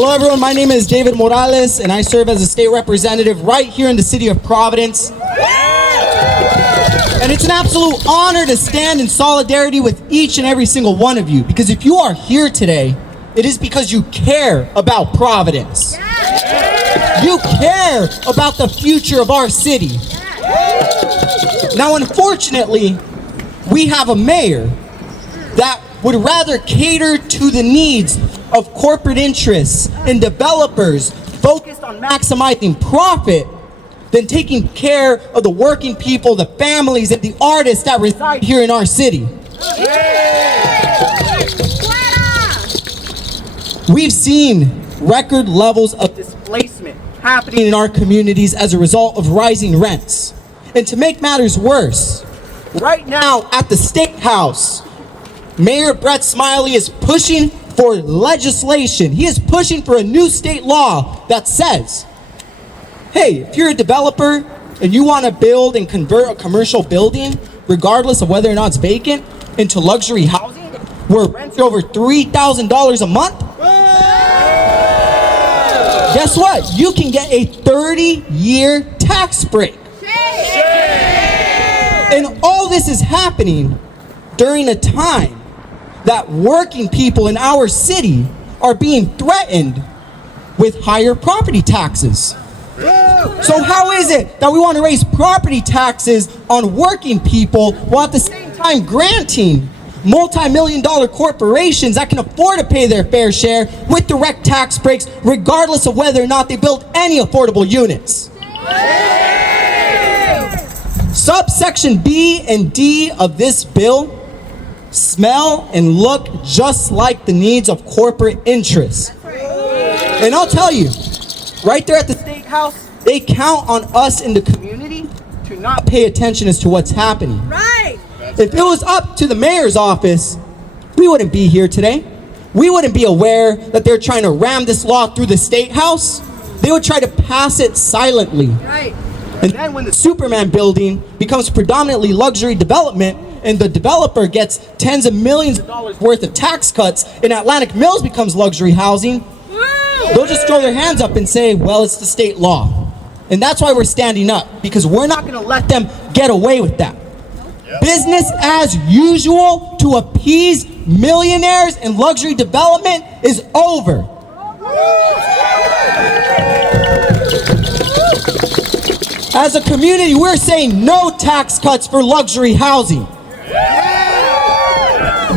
Hello everyone, my name is David Morales and I serve as a state representative right here in the city of Providence. And it's an absolute honor to stand in solidarity with each and every single one of you, because if you are here today, it is because you care about Providence. You care about the future of our city. Now, unfortunately, we have a mayor that would rather cater to the needs of corporate interests and developers focused on maximizing profit than taking care of the working people, the families, and the artists that reside here in our city. We've seen record levels of displacement happening in our communities as a result of rising rents. And to make matters worse, right now at the State House, Mayor Brett Smiley is pushing for legislation. He is pushing for a new state law that says, hey, if you're a developer and you want to build and convert a commercial building, regardless of whether or not it's vacant, into luxury housing, where rents are over $3,000 a month, guess what? You can get a 30-year tax break. And all this is happening during a time that working people in our city are being threatened with higher property taxes. So how is it that we want to raise property taxes on working people while at the same time granting multi-million-dollar corporations that can afford to pay their fair share with direct tax breaks regardless of whether or not they build any affordable units? Subsection B and D of this bill smell and look just like the needs of corporate interests. And I'll tell you, right there at the State House, they count on us in the community to not pay attention as to what's happening. Right. If it was up to the mayor's office, we wouldn't be here today. We wouldn't be aware that they're trying to ram this law through the State House. They would try to pass it silently. Right. And then when the Superman building becomes predominantly luxury development and the developer gets tens of millions of dollars worth of tax cuts and Atlantic Mills becomes luxury housing, they'll just throw their hands up and say, well, it's the state law. And that's why we're standing up, because we're not going to let them get away with that. Business as usual to appease millionaires and luxury development is over. As a community, we're saying no tax cuts for luxury housing.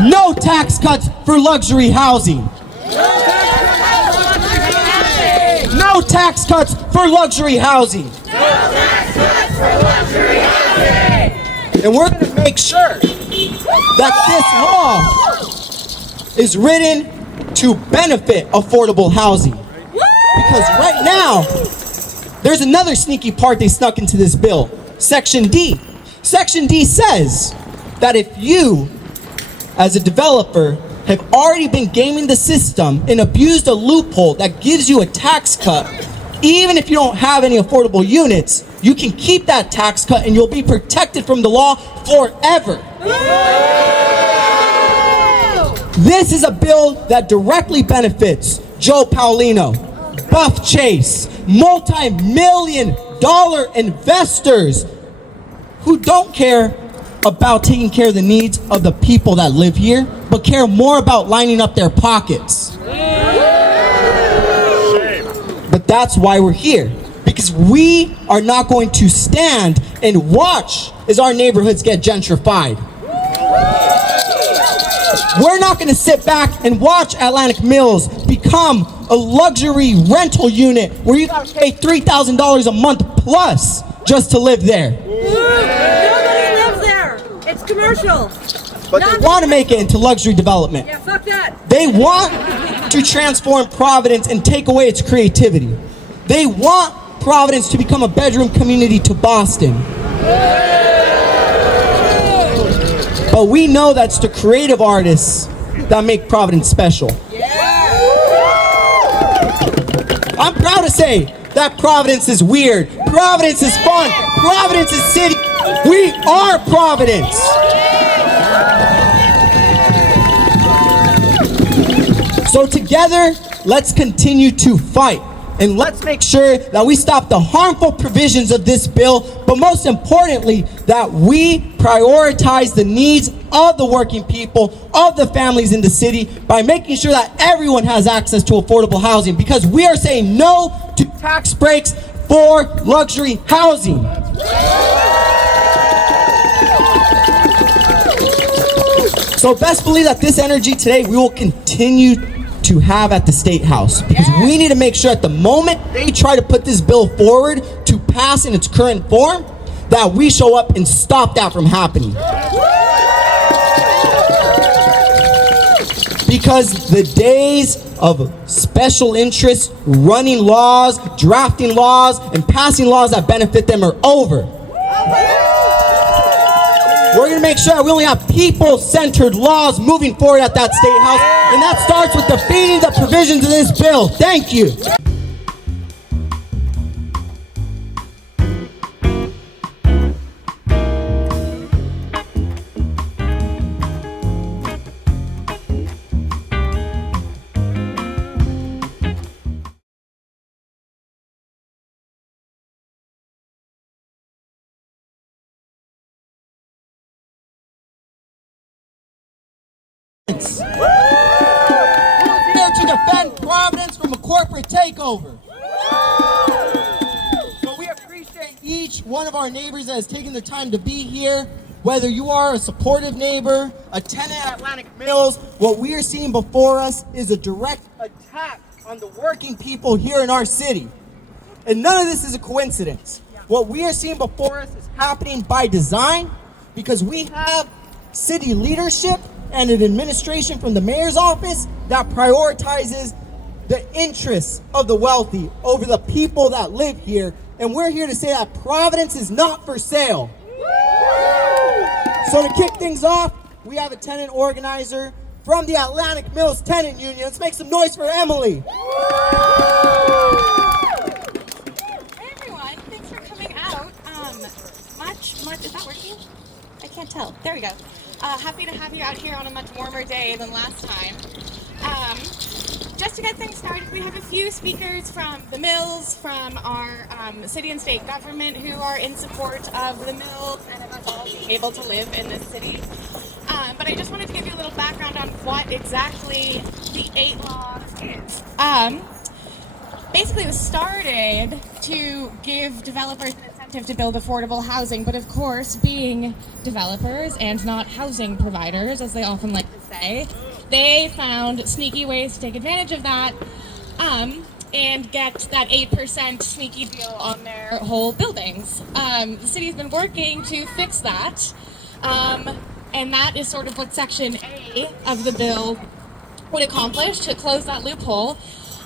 No tax cuts for luxury housing. No tax cuts for luxury housing. And we're going to make sure that this law is written to benefit affordable housing. Because right now, there's another sneaky part they snuck into this bill, Section D. Section D says that if you, as a developer, have already been gaming the system and abused a loophole that gives you a tax cut, even if you don't have any affordable units, you can keep that tax cut and you'll be protected from the law forever. This is a bill that directly benefits Joe Paulino, Buff Chase, multi-million-dollar investors who don't care about taking care of the needs of the people that live here, but care more about lining up their pockets. But that's why we're here, because we are not going to stand and watch as our neighborhoods get gentrified. We're not going to sit back and watch Atlantic Mills become a luxury rental unit where you got to pay $3,000 a month plus just to live there. Nobody lives there. It's commercial. But they want to make it into luxury development. Yeah, fuck that. They want to transform Providence and take away its creativity. They want Providence to become a bedroom community to Boston. But we know that's the creative artists that make Providence special. I'm proud to say that Providence is weird. Providence is fun. Providence is city. We are Providence. So together, let's continue to fight. And let's make sure that we stop the harmful provisions of this bill, but most importantly, that we prioritize the needs of the working people, of the families in the city, by making sure that everyone has access to affordable housing, because we are saying no to tax breaks for luxury housing. So best believe that this energy today we will continue to have at the State House, because we need to make sure at the moment they try to put this bill forward to pass in its current form, that we show up and stop that from happening. Because the days of special interests running laws, drafting laws, and passing laws that benefit them are over. We're going to make sure that we only have people-centered laws moving forward at that State House, and that starts with defeating the provisions of this bill. Thank you. We're here to defend Providence from a corporate takeover. So we appreciate each one of our neighbors that has taken the time to be here. Whether you are a supportive neighbor, a tenant at Atlantic Mills, what we are seeing before us is a direct attack on the working people here in our city. And none of this is a coincidence. What we are seeing before us is happening by design, because we have city leadership and an administration from the mayor's office that prioritizes the interests of the wealthy over the people that live here. And we're here to say that Providence is not for sale. So to kick things off, we have a tenant organizer from the Atlantic Mills Tenant Union. Let's make some noise for Emily. Hey everyone, thanks for coming out. Much, is that working? I can't tell. There we go. Happy to have you out here on a much warmer day than last time. Just to get things started, we have a few speakers from the mills, from our city and state government who are in support of the mills and of us all being able to live in this city. But I just wanted to give you a little background on what exactly the 8 Law is. Basically, it was started to give developers an incentive to build affordable housing, but of course, being developers and not housing providers, as they often like to say, they found sneaky ways to take advantage of that and get that 8% sneaky deal on their whole buildings. The city's been working to fix that, and that is sort of what Section A of the bill would accomplish, to close that loophole.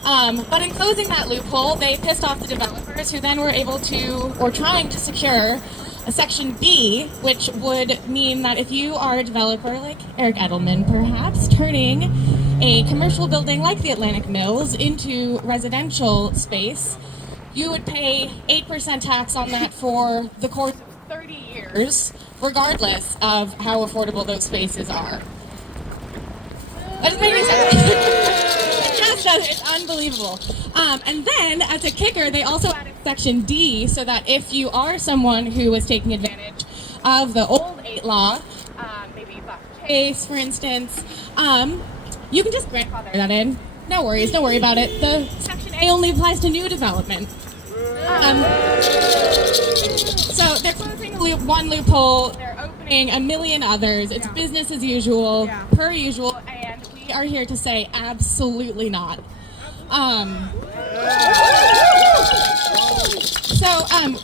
But in closing that loophole, they pissed off the developers, who then were able to, or trying to secure, a Section B, which would mean that if you are a developer like Eric Edelman, perhaps, turning a commercial building like the Atlantic Mills into residential space, you would pay 8% tax on that for the course of 30 years, regardless of how affordable those spaces are. That doesn't make any sense. It's unbelievable. And then, as a kicker, they also added Section D, so that if you are someone who is taking advantage of the old 8 Law, maybe you bought a case, for instance, you can just grandfather that in. No worries, don't worry about it. The Section A only applies to new development. So they're closing one loophole, they're opening a million others. It's business as usual, per usual, and we are here to say absolutely not.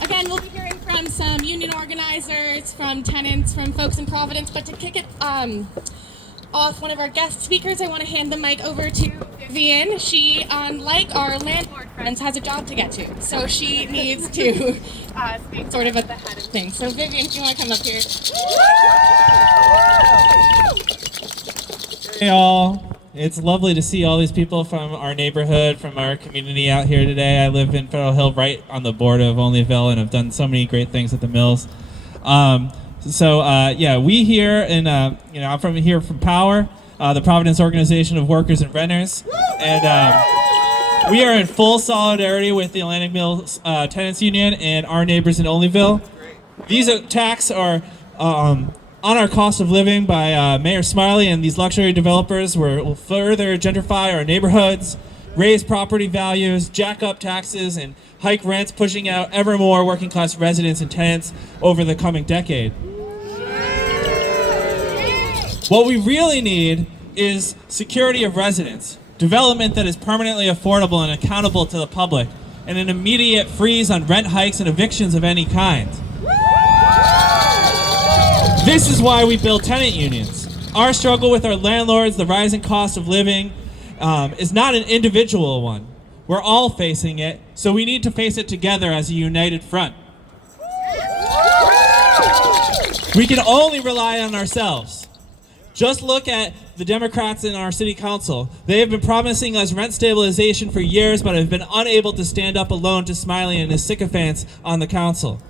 Again, we'll be hearing from some union organizers, from tenants, from folks in Providence, but to kick it off one of our guest speakers, I want to hand the mic over to Vivian. She, unlike our landlord friends, has a job to get to, so she needs to speak sort of at the head of things. So Vivian, if you want to come up here. Hey all, it's lovely to see all these people from our neighborhood, from our community out here today. I live in Federal Hill, right on the border of Olneyville, and have done so many great things at the mills. We here in, I'm from here from Power, the Providence Organization of Workers and Renters, and We are in full solidarity with the Atlantic Mills Tenants Union and our neighbors in Olneyville. These attacks are on our cost of living by Mayor Smiley and these luxury developers will further gentrify our neighborhoods, raise property values, jack up taxes, and hike rents, pushing out ever more working class residents and tenants over the coming decade. What we really need is security of residence, development that is permanently affordable and accountable to the public, and an immediate freeze on rent hikes and evictions of any kind. This is why we build tenant unions. Our struggle with our landlords, the rising cost of living, is not an individual one. We're all facing it, so we need to face it together as a united front. We can only rely on ourselves. Just look at the Democrats in our city council. They have been promising us rent stabilization for years, but have been unable to stand up alone to Smiley and his sycophants on the council.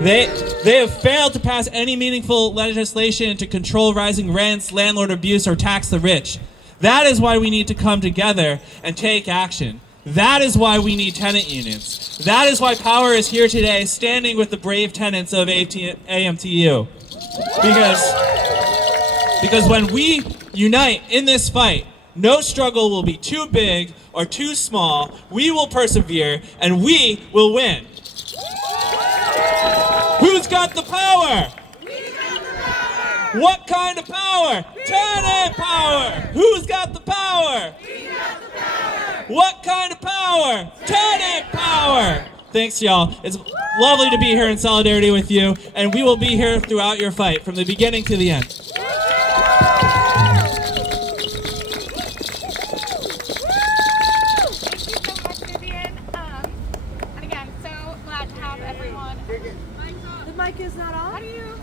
They have failed to pass any meaningful legislation to control rising rents, landlord abuse, or tax the rich. That is why we need to come together and take action. That is why we need tenant unions. That is why Power is here today, standing with the brave tenants of AMTU. Because when we unite in this fight, no struggle will be too big or too small. We will persevere, and we will win. Who's got the power? We got the power. What kind of power? Tenant power. Who's got the power? We got the power. What kind of power? Tenant power. Thanks, y'all. It's lovely to be here in solidarity with you, and we will be here throughout your fight, from the beginning to the end. The mic is not on. How do you?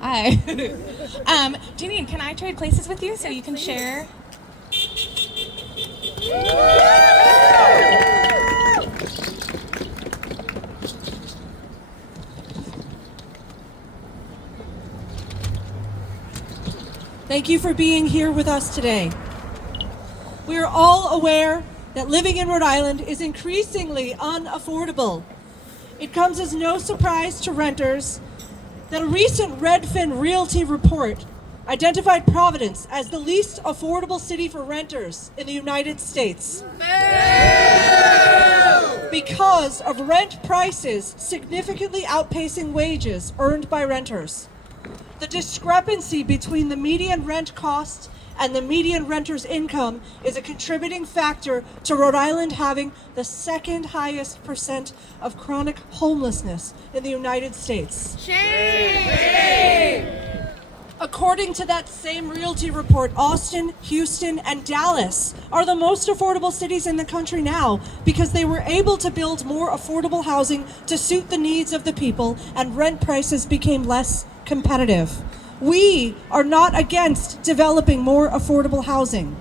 Hi. Janine, can I trade places with you so you can share? Thank you for being here with us today. We are all aware that living in Rhode Island is increasingly unaffordable. It comes as no surprise to renters that a recent Redfin Realty report identified Providence as the least affordable city for renters in the United States. Because of rent prices significantly outpacing wages earned by renters. The discrepancy between the median rent cost and the median renter's income is a contributing factor to Rhode Island having the second highest percent of chronic homelessness in the United States. Shame! According to that same Realty report, Austin, Houston, and Dallas are the most affordable cities in the country now because they were able to build more affordable housing to suit the needs of the people, and rent prices became less competitive. We are not against developing more affordable housing.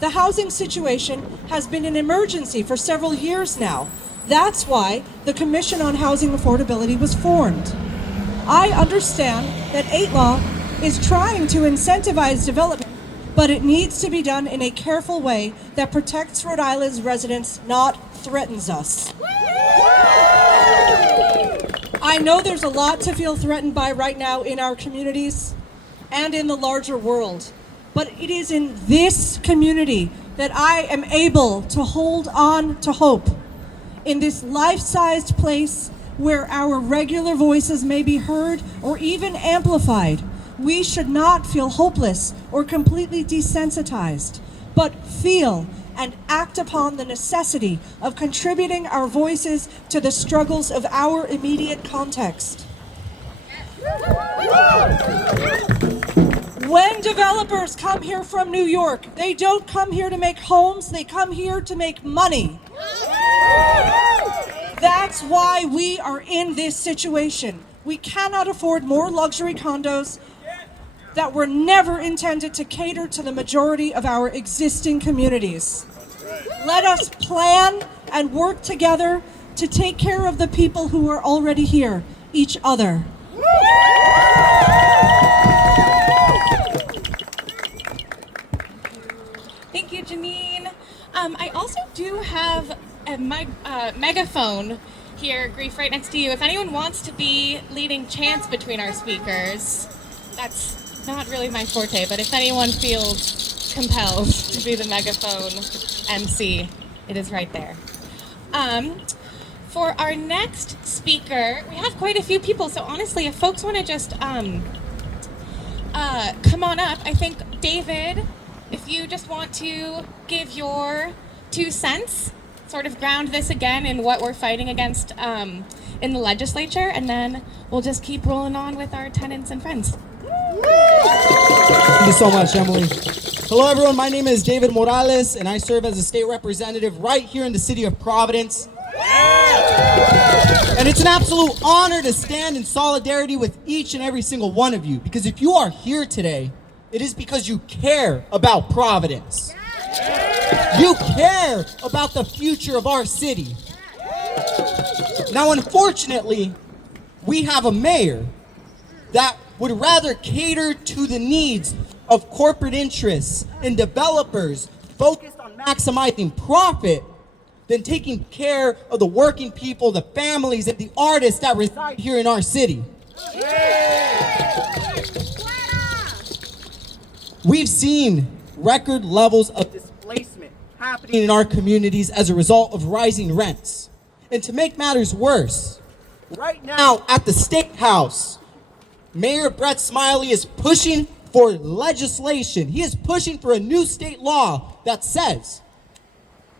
The housing situation has been an emergency for several years now. That's why the Commission on Housing Affordability was formed. I understand that 8 Law is trying to incentivize development, but it needs to be done in a careful way that protects Rhode Island's residents, not threatens us. I know there's a lot to feel threatened by right now in our communities and in the larger world, but it is in this community that I am able to hold on to hope. In this life-sized place where our regular voices may be heard or even amplified, we should not feel hopeless or completely desensitized, but feel and act upon the necessity of contributing our voices to the struggles of our immediate context. When developers come here from New York, they don't come here to make homes, they come here to make money. That's why we are in this situation. We cannot afford more luxury condos that were never intended to cater to the majority of our existing communities. Let us plan and work together to take care of the people who are already here, each other. Thank you, Janine. I also do have a megaphone here, Grief, right next to you. If anyone wants to be leading chants between our speakers, that's not really my forte, but if anyone feels compelled to be the megaphone MC, it is right there. For our next speaker, we have quite a few people, so honestly, if folks want to just come on up, I think, David, if you just want to give your 2 cents, sort of ground this again in what we're fighting against in the legislature, and then we'll just keep rolling on with our tenants and friends. Thank you so much, Emily. Hello, everyone. My name is David Morales, and I serve as a state representative right here in the city of Providence. And it's an absolute honor to stand in solidarity with each and every single one of you, because if you are here today, it is because you care about Providence. You care about the future of our city. Now, unfortunately, we have a mayor that would rather cater to the needs of corporate interests and developers focused on maximizing profit than taking care of the working people, the families, and the artists that reside here in our city. We've seen record levels of displacement happening in our communities as a result of rising rents. And to make matters worse, right now at the State House, Mayor Brett Smiley is pushing for legislation. He is pushing for a new state law that says,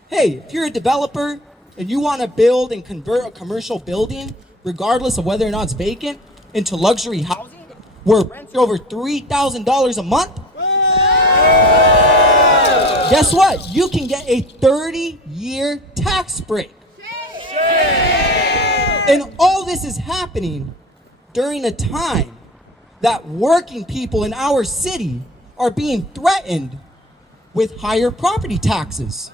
hey, if you're a developer and you want to build and convert a commercial building, regardless of whether or not it's vacant, into luxury housing, where rents are over $3,000 a month, guess what? You can get a 30-year tax break. And all this is happening during a time that working people in our city are being threatened with higher property taxes.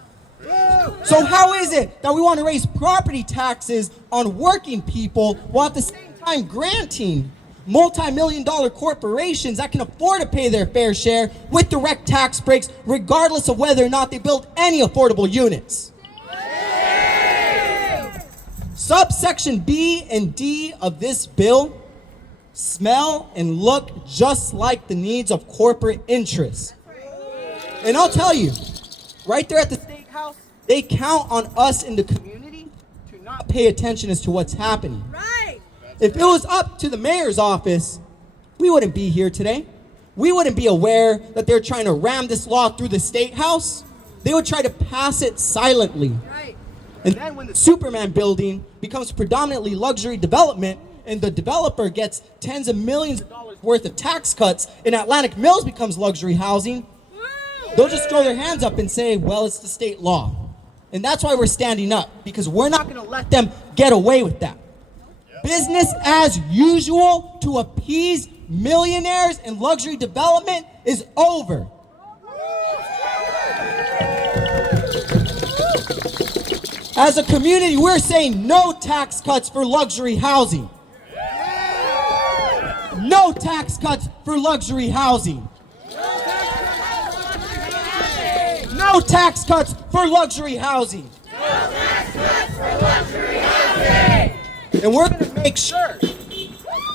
So how is it that we want to raise property taxes on working people while at the same time granting multi-million-dollar corporations that can afford to pay their fair share with direct tax breaks regardless of whether or not they build any affordable units? Subsection B and D of this bill smell and look just like the needs of corporate interests. And I'll tell you, right there at the State House, they count on us in the community to not pay attention as to what's happening. Right. If it was up to the mayor's office, we wouldn't be here today. We wouldn't be aware that they're trying to ram this law through the State House. They would try to pass it silently. Right. And then when the Superman building becomes predominantly luxury development and the developer gets tens of millions of dollars worth of tax cuts and Atlantic Mills becomes luxury housing, they'll just throw their hands up and say, well, it's the state law. And that's why we're standing up, because we're not going to let them get away with that. Business as usual to appease millionaires and luxury development is over. As a community, we're saying no tax cuts for luxury housing. No tax cuts for luxury housing. No tax cuts for luxury housing. And we're going to make sure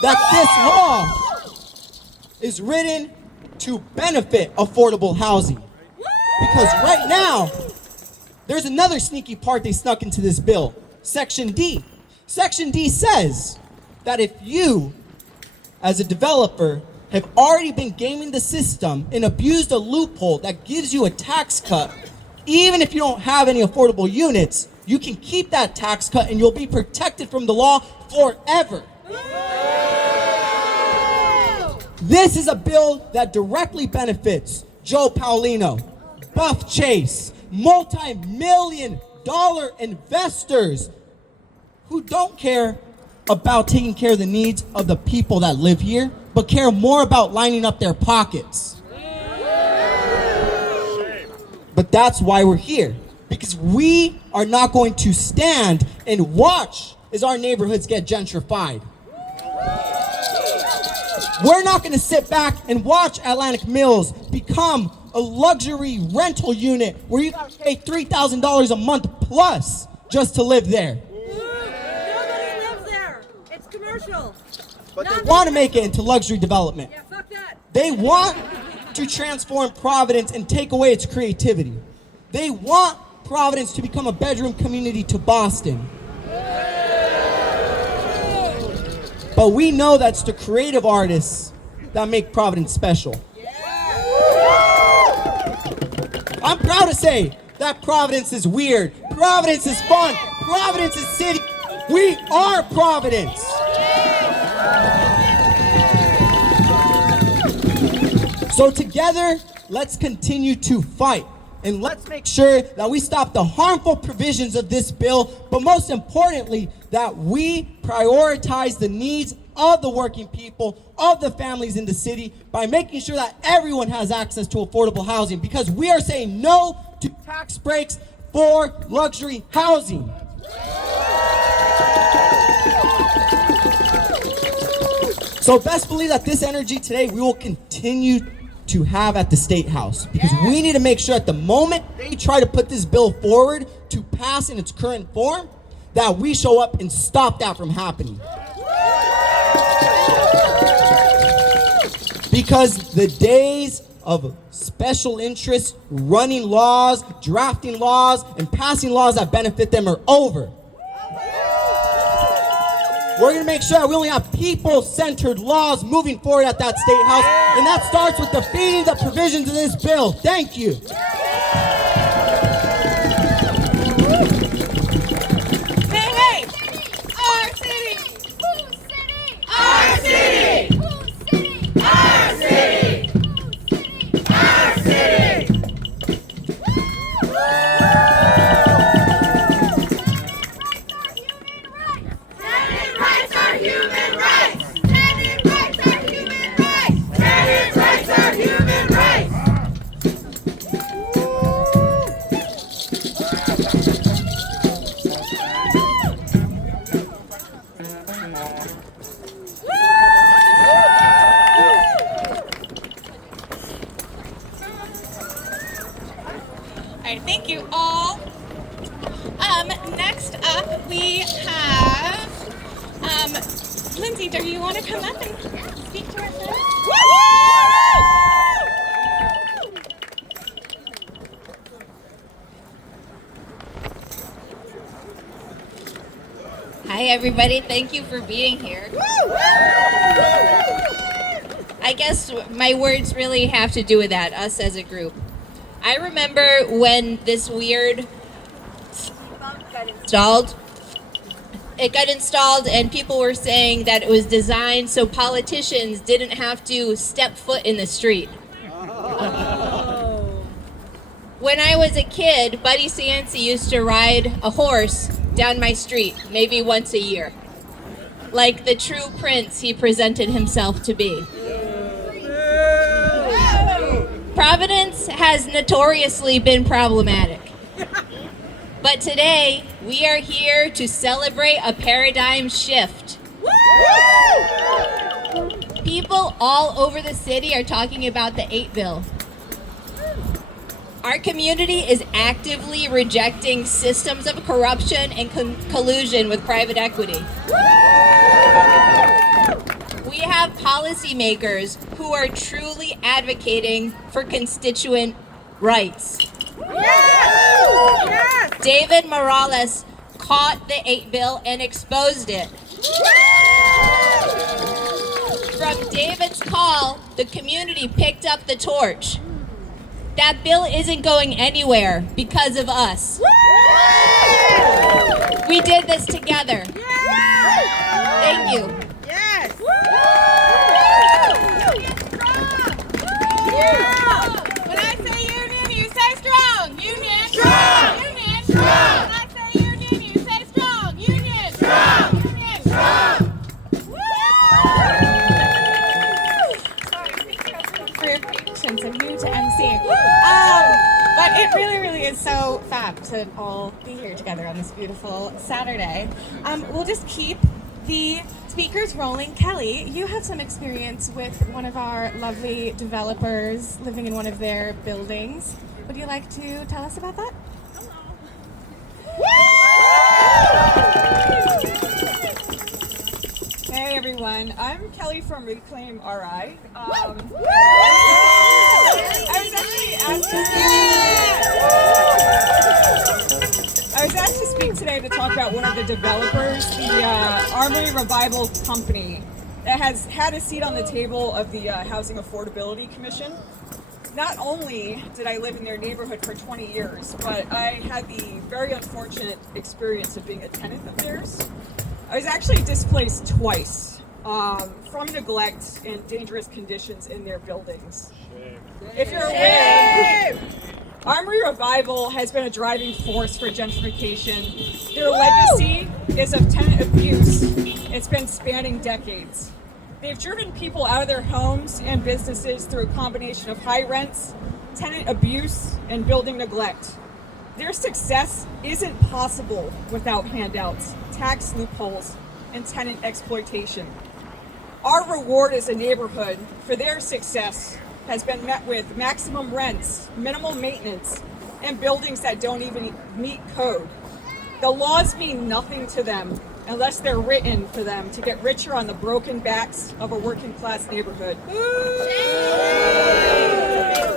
that this law is written to benefit affordable housing. Because right now, there's another sneaky part they snuck into this bill, Section D. Section D says that if you, as a developer, have already been gaming the system and abused a loophole that gives you a tax cut, even if you don't have any affordable units, you can keep that tax cut and you'll be protected from the law forever. This is a bill that directly benefits Joe Paulino, Buff Chase, multi-million-dollar investors who don't care about taking care of the needs of the people that live here, but care more about lining up their pockets. But that's why we're here, because we are not going to stand and watch as our neighborhoods get gentrified. We're not going to sit back and watch Atlantic Mills become a luxury rental unit where you gotta pay $3,000 a month plus just to live there. Nobody lives there. It's commercial. But they want to make it into luxury development. Yeah, fuck that. They want to transform Providence and take away its creativity. They want Providence to become a bedroom community to Boston. But we know that's the creative artists that make Providence special. I'm proud to say that Providence is weird. Providence is fun. Providence is city. We are Providence. So together, let's continue to fight. And let's make sure that we stop the harmful provisions of this bill, but most importantly, that we prioritize the needs of the working people, of the families in the city, by making sure that everyone has access to affordable housing, because we are saying no to tax breaks for luxury housing. So best believe that this energy today we will continue to have at the State House, because we need to make sure at the moment they try to put this bill forward to pass in its current form, that we show up and stop that from happening. Because the days of special interests running laws, drafting laws, and passing laws that benefit them are over. We're going to make sure that we only have people-centered laws moving forward at that State House, and that starts with defeating the provisions of this bill. Thank you. Hey, hey! Our city! Whose city? Our city! Whose city? Our city! Our city! Tenant rights are human rights! Tenant rights are human rights. Tenant rights are human rights! All right, thank you all. Next up we have, Lindsay, do you want to come up and speak to our friends? Hi, everybody. Thank you for being here. I guess my words really have to do with that, us as a group. I remember when this weird got installed. It got installed and people were saying that it was designed so politicians didn't have to step foot in the street. When I was a kid, Buddy Cianci used to ride a horse down my street, maybe once a year. Like the true prince he presented himself to be. Providence has notoriously been problematic. But today, we are here to celebrate a paradigm shift. People all over the city are talking about the 8 bill. Our community is actively rejecting systems of corruption and collusion with private equity. We have policymakers who are truly advocating for constituent rights. David Morales caught the 8 bill and exposed it. From David's call, the community picked up the torch. That bill isn't going anywhere because of us. We did this together. Thank you. When I say union, you say strong. Union. Strong. Union. Strong. When I say union, you say strong. Union. Strong. Union. Strong. Sorry, for your patience. I'm new to MC. But it really is so fab to all be here together on this beautiful Saturday. We'll just keep The speaker's rolling. Kelly, you have some experience with one of our lovely developers living in one of their buildings. Would you like to tell us about that? Hey everyone, I'm Kelly from Reclaim RI. I was asked to speak today to talk about one of the developers, the Armory Revival Company, that has had a seat on the table of the Housing Affordability Commission. Not only did I live in their neighborhood for 20 years, but I had the very unfortunate experience of being a tenant of theirs. I was actually displaced twice from neglect and dangerous conditions in their buildings. If you're aware, Armory Revival has been a driving force for gentrification. Their legacy is of tenant abuse. It's been spanning decades. They've driven people out of their homes and businesses through a combination of high rents, tenant abuse, and building neglect. Their success isn't possible without handouts, tax loopholes, and tenant exploitation. Our reward as a neighborhood for their success has been met with maximum rents, minimal maintenance, and buildings that don't even meet code. The laws mean nothing to them unless they're written for them to get richer on the broken backs of a working class neighborhood.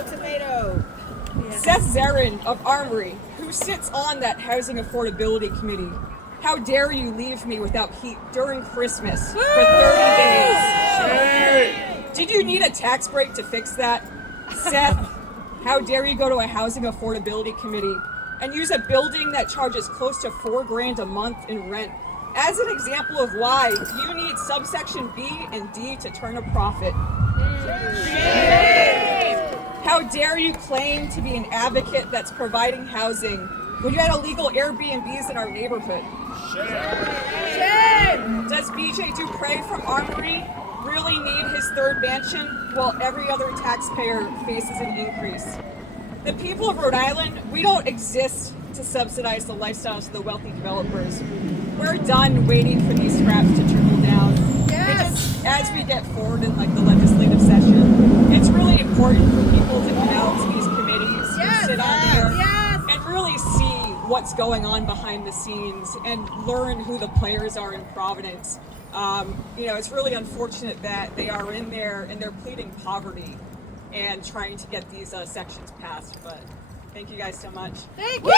Tomato. Seth Zarin of Armory, who sits on that Housing Affordability Committee, how dare you leave me without heat during Christmas for 30 days? Did you need a tax break to fix that? Seth, how dare you go to a Housing Affordability Committee and use a building that charges close to $4,000 a month in rent as an example of why you need subsection B and D to turn a profit? How dare you claim to be an advocate that's providing housing when you had illegal Airbnbs in our neighborhood? Does BJ Dupre from Armory really need his third mansion while every other taxpayer faces an increase? The people of Rhode Island, we don't exist to subsidize the lifestyles of the wealthy developers. We're done waiting for these scraps to trickle down. As we get forward in the legislative session, it's really important for people to come out to these committees and sit on there and really see what's going on behind the scenes and learn who the players are in Providence. It's really unfortunate that they are in there and they're pleading poverty and trying to get these sections passed, but thank you guys so much. Thank you!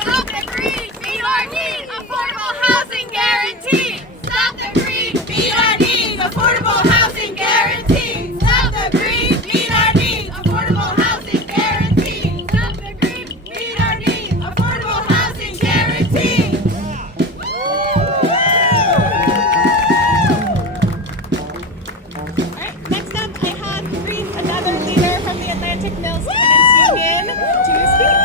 Stop the greed, meet our needs, affordable housing guarantee! Stop the greed, meet our needs, affordable housing guarantee! Stop the greed, meet our needs, affordable housing guarantee! Stop the greed, meet our needs, affordable housing guarantee! Alright, next up I have Reese, another leader from the Atlantic Mills Tenants Union, to speak.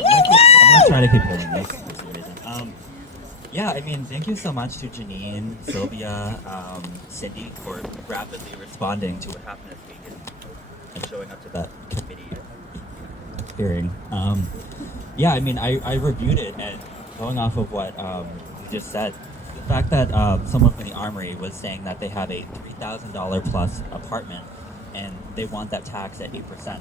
I'm gonna try to keep holding this for some reason. Thank you so much to Janine, Sylvia, Cindy for rapidly responding to what happened this week and showing up to that committee hearing. I reviewed it, and going off of what you just said, the fact that someone from the Armory was saying that they have a $3,000 plus apartment and they want that tax at 8%.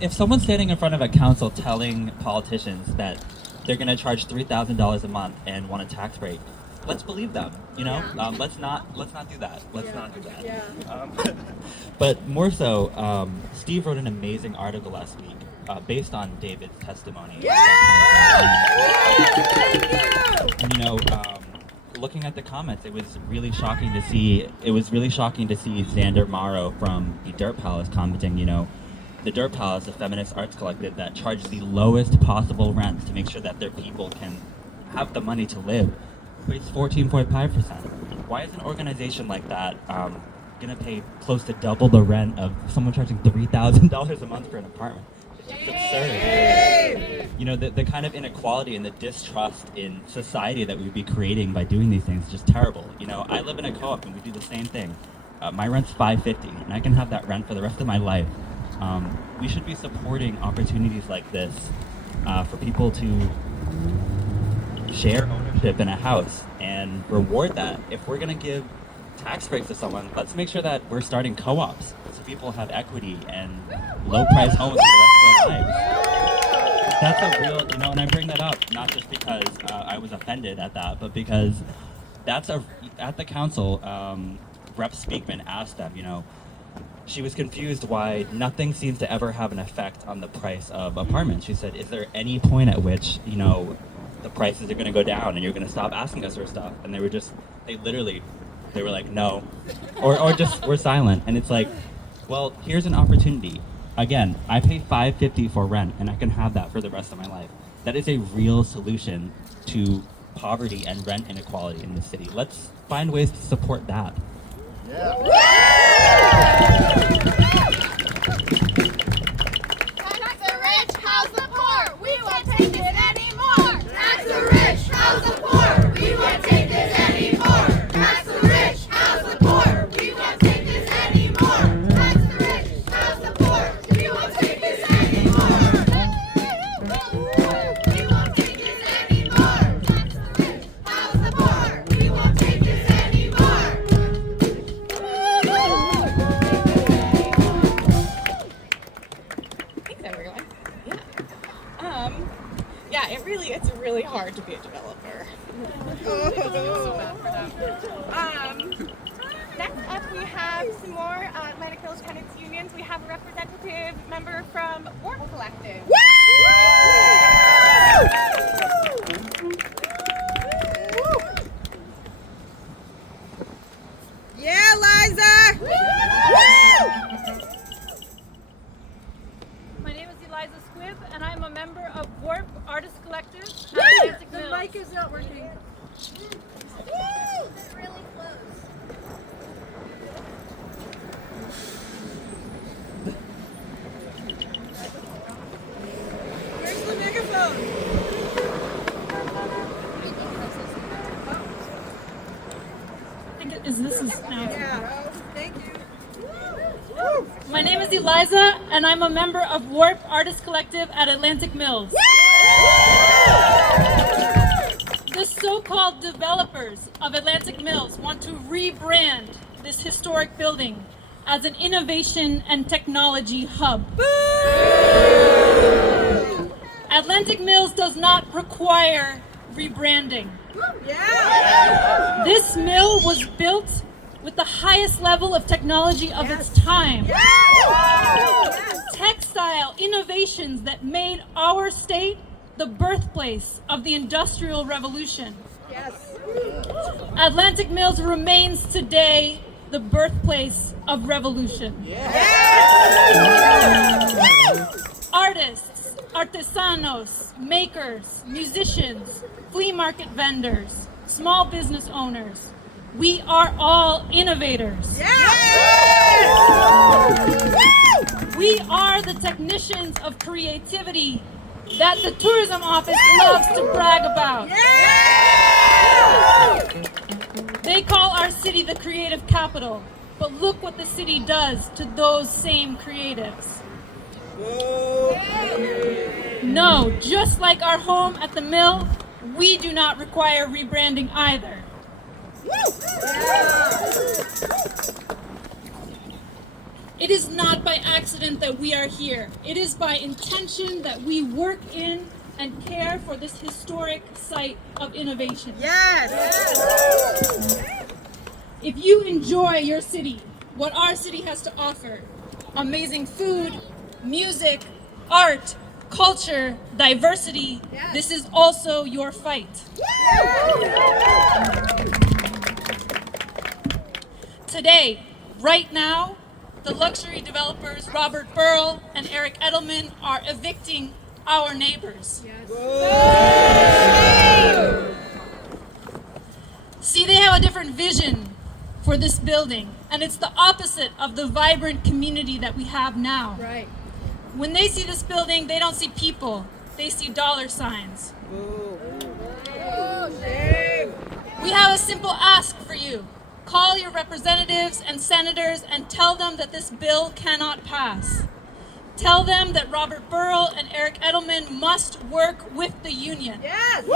If someone's standing in front of a council telling politicians that they're going to charge $3,000 a month and want a tax break, let's believe them. Let's not do that. Let's not do that. But more so, Steve wrote an amazing article last week based on David's testimony. Looking at the comments, it was really shocking to see. Xander Morrow from the Dirt Palace commenting. The Dirt Palace, a feminist arts collective that charges the lowest possible rents to make sure that their people can have the money to live, pays 14.5%. Why is an organization like that going to pay close to double the rent of someone charging $3,000 a month for an apartment? It's just absurd. The kind of inequality and the distrust in society that we'd be creating by doing these things is just terrible. I live in a co-op and we do the same thing. My rent's $550, and I can have that rent for the rest of my life. We should be supporting opportunities like this for people to share ownership in a house and reward that. If we're going to give tax breaks to someone, let's make sure that we're starting co-ops so people have equity and low-price homes for the rest of their lives. That's a real, and I bring that up not just because I was offended at that, but because at the council, Rep. Speakman asked them, she was confused why nothing seems to ever have an effect on the price of apartments. She said, is there any point at which, the prices are going to go down and you're going to stop asking us for stuff? And they were like, no. Or just, we're silent. And it's like, well, here's an opportunity. Again, I pay $5.50 for rent and I can have that for the rest of my life. That is a real solution to poverty and rent inequality in the city. Let's find ways to support that. Tax the rich, house the poor. We won't take this anymore. Tax the rich, house the poor. We won't take this anymore. Tax the rich, house the poor. We won't take this anymore. Tax the rich, house the poor. We won't take this anymore. We won't take this anymore. Tax the rich, house the poor. We won't take this anymore. Thanks, everyone. Yeah, it's really hard to be a developer. Next up, we have some more Atlantic Hills Tenants Unions. We have a representative member from Warp Collective. Yeah, Liza! My name is Eliza Squibb, and I'm a member of Warp Artist Collective at Atlantic Mills. The mic is not working. It's really close. Where's the megaphone? This is now. Yeah. Thank you. My name is Eliza, and I'm a member of Warp Artist Collective at Atlantic Mills. The so-called developers of Atlantic Mills want to rebrand this historic building as an innovation and technology hub. Atlantic Mills does not require rebranding. Yeah. This mill was built with the highest level of technology of its time. Textile innovations that made our state the birthplace of the Industrial Revolution. Yes. Atlantic Mills remains today the birthplace of revolution. Artists, artesanos, makers, musicians, flea market vendors, small business owners, we are all innovators. We are the technicians of creativity that the tourism office loves to brag about. They call our city the creative capital, but look what the city does to those same creatives. No, just like our home at the mill, we do not require rebranding either. It is not by accident that we are here. It is by intention that we work in and care for this historic site of innovation. If you enjoy your city, what our city has to offer, amazing food, music, art, culture, diversity, this is also your fight. Today, right now, the luxury developers Robert Burl and Eric Edelman are evicting our neighbors. See, they have a different vision for this building, and it's the opposite of the vibrant community that we have now. Right. When they see this building, they don't see people, they see dollar signs. We have a simple ask for you. Call your representatives and senators and tell them that this bill cannot pass. Tell them that Robert Burrell and Eric Edelman must work with the union. Yes.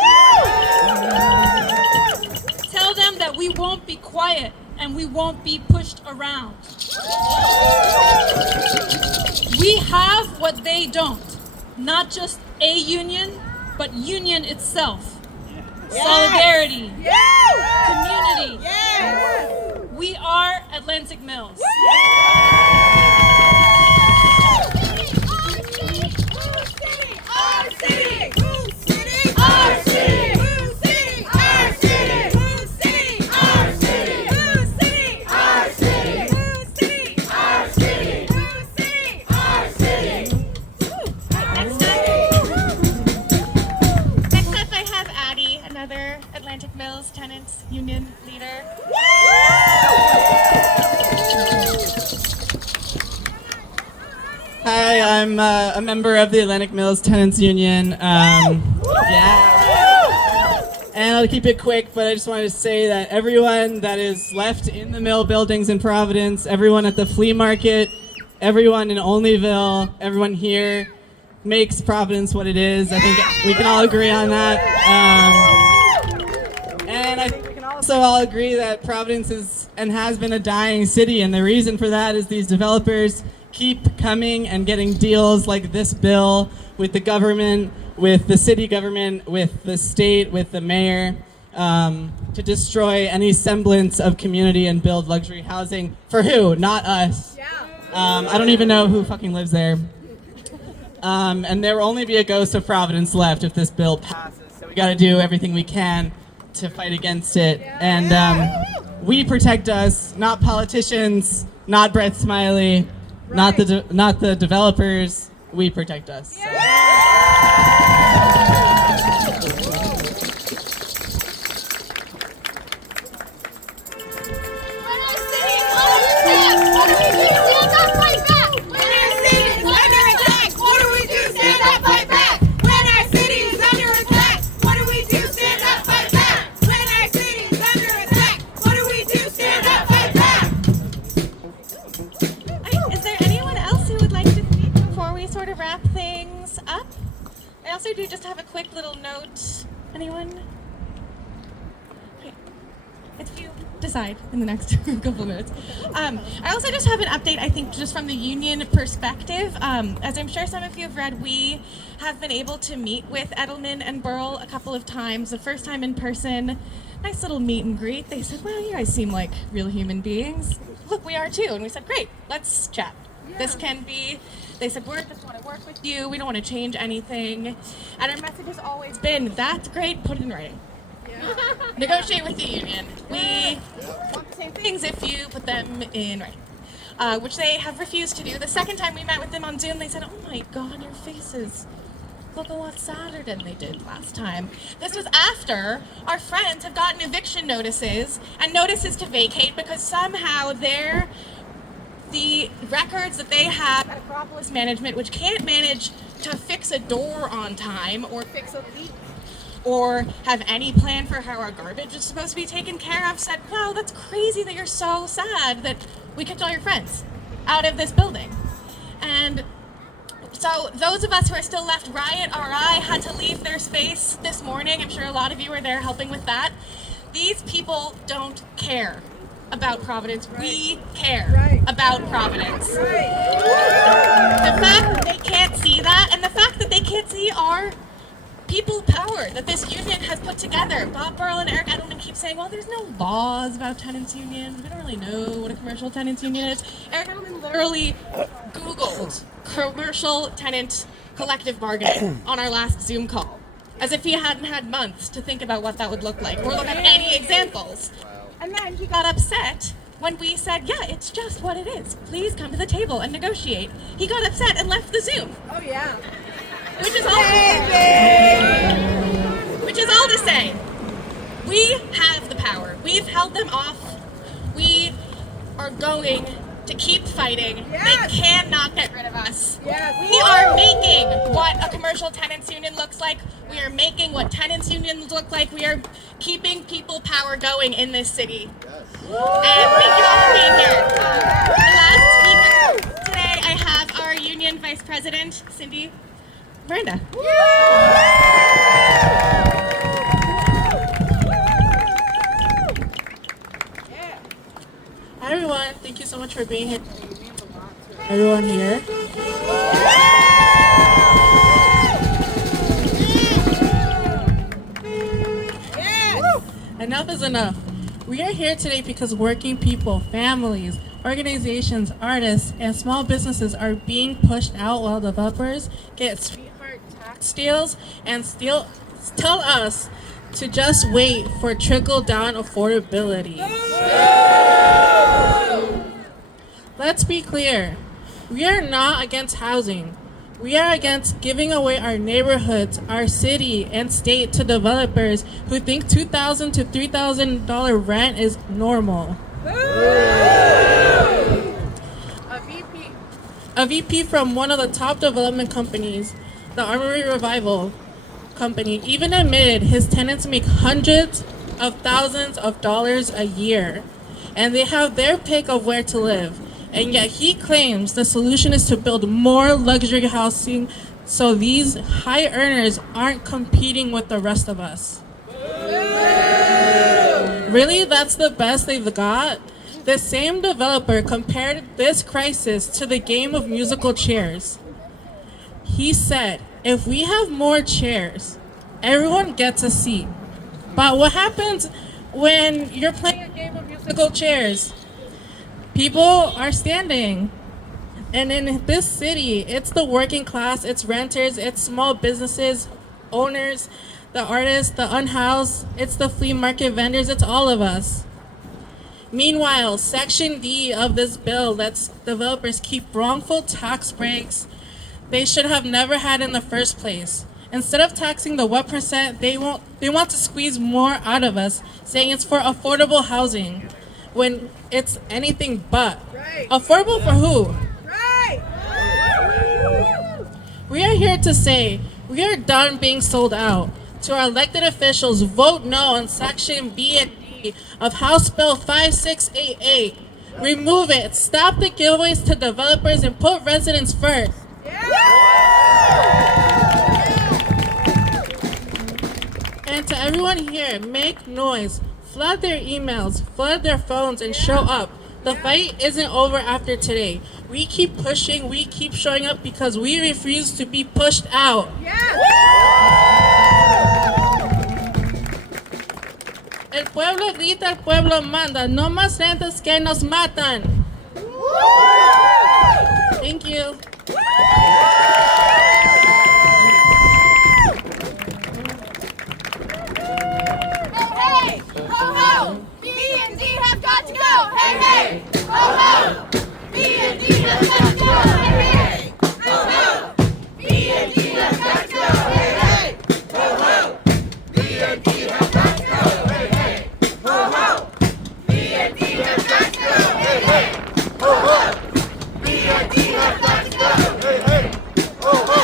Tell them that we won't be quiet and we won't be pushed around. We have what they don't. Not just a union, but union itself. Yes. Solidarity. Yes. Community. Yes. We are Atlantic Mills. Our city! Our city! Our city! Our city! Our city! Our city! Our city! Our city! Our city! Next up, I have Addie, another Atlantic Mills Tenants Union leader. Hi, I'm a member of the Atlantic Mills Tenants Union. And I'll keep it quick, but I just wanted to say that everyone that is left in the mill buildings in Providence, everyone at the flea market, everyone in Onlyville, everyone here makes Providence what it is. I think we can all agree on that. And I think we can also all agree that Providence is and has been a dying city, and the reason for that is these developers keep coming and getting deals like this bill with the government, with the city government, with the state, with the mayor, to destroy any semblance of community and build luxury housing. For who? Not us. I don't even know who fucking lives there. And there will only be a ghost of Providence left if this bill passes. So we gotta do everything we can to fight against it. And we protect us, not politicians, not Brett Smiley, not the developers. We protect us. Wrap things up. I also do just have a quick little note. Anyone? Okay. If you decide in the next couple minutes. I also just have an update, I think, just from the union perspective. As I'm sure some of you have read, we have been able to meet with Edelman and Burrell a couple of times. The first time in person, nice little meet and greet. They said, well, you guys seem like real human beings. Look, we are too. And we said, great, let's chat. This can be... They said, we just want to work with you. We don't want to change anything. And our message has always been, that's great, put it in writing. Negotiate with the union. We want the same things if you put them in writing, which they have refused to do. The second time we met with them on Zoom, they said, oh my God, your faces look a lot sadder than they did last time. This was after our friends have gotten eviction notices and notices to vacate because somehow the records that they have at Acropolis Management, which can't manage to fix a door on time or fix a leak or have any plan for how our garbage is supposed to be taken care of, said, wow, that's crazy that you're so sad that we kicked all your friends out of this building. And so those of us who are still left, Riot RI had to leave their space this morning. I'm sure a lot of you were there helping with that. These people don't care about Providence. We care about Providence. The fact that they can't see that, and the fact that they can't see our people power that this union has put together. Bob Burrell and Eric Edelman keep saying, well, there's no laws about tenants unions. We don't really know what a commercial tenants union is. Eric Edelman literally Googled commercial tenant collective bargaining on our last Zoom call, as if he hadn't had months to think about what that would look like or look at any examples. And then he got upset when we said, yeah, it's just what it is. Please come to the table and negotiate. He got upset and left the Zoom. Oh, yeah. Which is all to say, we have the power. We've held them off. We are going to keep fighting. Yes. They cannot get rid of us. Yes. We are making what a commercial tenants union looks like. We are making what tenants unions look like. We are keeping people power going in this city. Yes. And thank you all for being here. The last speaker today, I have our union vice Vice President, Cindy Brenda. Hi everyone, thank you so much for being here. Everyone here. Enough is enough. We are here today because working people, families, organizations, artists, and small businesses are being pushed out while developers get sweetheart tax deals and still tell us to just wait for trickle-down affordability. Let's be clear. We are not against housing. We are against giving away our neighborhoods, our city, and state to developers who think $2,000 to $3,000 rent is normal. A VP from one of the top development companies, the Armory Revival Company, even admitted his tenants make hundreds of thousands of dollars a year, and they have their pick of where to live. And yet he claims the solution is to build more luxury housing so these high earners aren't competing with the rest of us. Really? That's the best they've got? The same developer compared this crisis to the game of musical chairs. He said, if we have more chairs, everyone gets a seat. But what happens when you're playing a game of musical chairs? People are standing. And in this city, it's the working class, it's renters, it's small businesses, owners, the artists, the unhoused, it's the flea market vendors, it's all of us. Meanwhile, Section D of this bill lets developers keep wrongful tax breaks they should have never had in the first place. Instead of taxing the 1%, they want to squeeze more out of us, saying it's for affordable housing, when it's anything but. Right. Affordable for who? Right. We are here to say we are done being sold out. To our elected officials, vote no on Section B and D of House Bill 5688. Remove it. Stop the giveaways to developers and put residents first. And to everyone here, make noise. Flood their emails, flood their phones, and show up. The fight isn't over after today. We keep pushing, we keep showing up because we refuse to be pushed out. El pueblo grita, el pueblo manda. No más rentas que nos matan. Thank you. Hey, ho ho! B&D have got to go! Hey, hey! Ho ho! B&D have got to go! Hey, hey! Ho ho! B&D have got to go! Hey, hey! Ho ho! B&D have got to go! Hey, hey! Ho ho! B&D have got to go! Hey, hey! Ho ho! B&D have got to go! Hey, hey! Ho ho!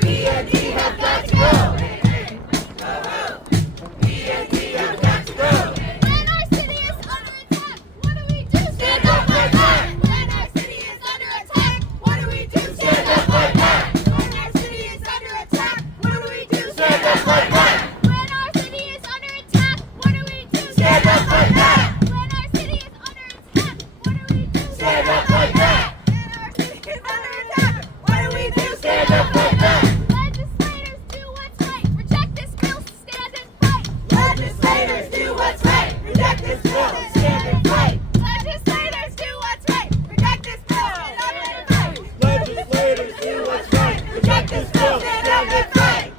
B&D have got to go! Hey, hey! Ho ho! B&D have got to go! When our city is under attack, what do we do? Stand up like that! When our city is under attack, what do we do? Stand up like that! When our city is under attack, what do we do? Stand up like that! When our city is under attack, what do we do? Stand up like that! When our city is under attack, what do we do? Stand up like that! When our city is under attack, what do we do? Stand up like that! Legislators, do what's right. Reject this bill, stand and fight. Legislators, do what's right. Reject this bill, stand and fight. Legislators, do what's right. Reject this bill, stand up and fight. Legislators, do what's right. Reject this bill, stand up and fight.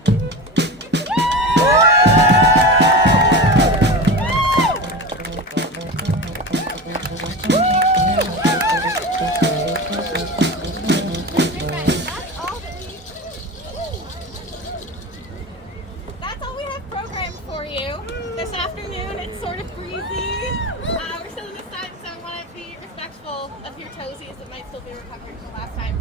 That's all we have programmed for you this afternoon. It's sort of breezy. We're still in the sun, so I want to be respectful of your toesies that might still be recovering from last time.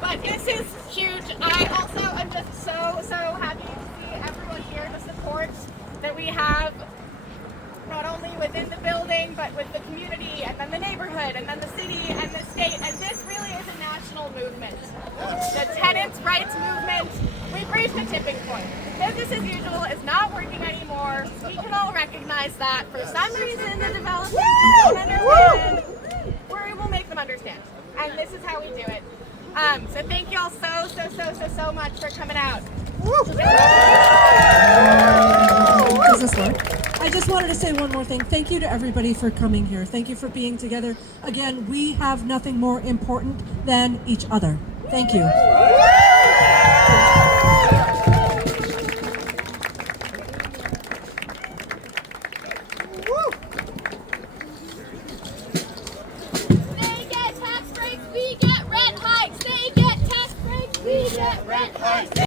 But this is huge. I also am just so happy to see everyone here, the support that we have, not only within the building, but with the community, and then the neighborhood, and then the city, and the state, and this really is a national movement. The tenants' rights movement, we've reached a tipping point. Business as usual is not working anymore. We can all recognize that. For some reason, the developers don't understand. We will make them understand. And this is how we do it. So thank you all so much for coming out. Does this work? I just wanted to say one more thing. Thank you to everybody for coming here. Thank you for being together. Again, we have nothing more important than each other. Thank you.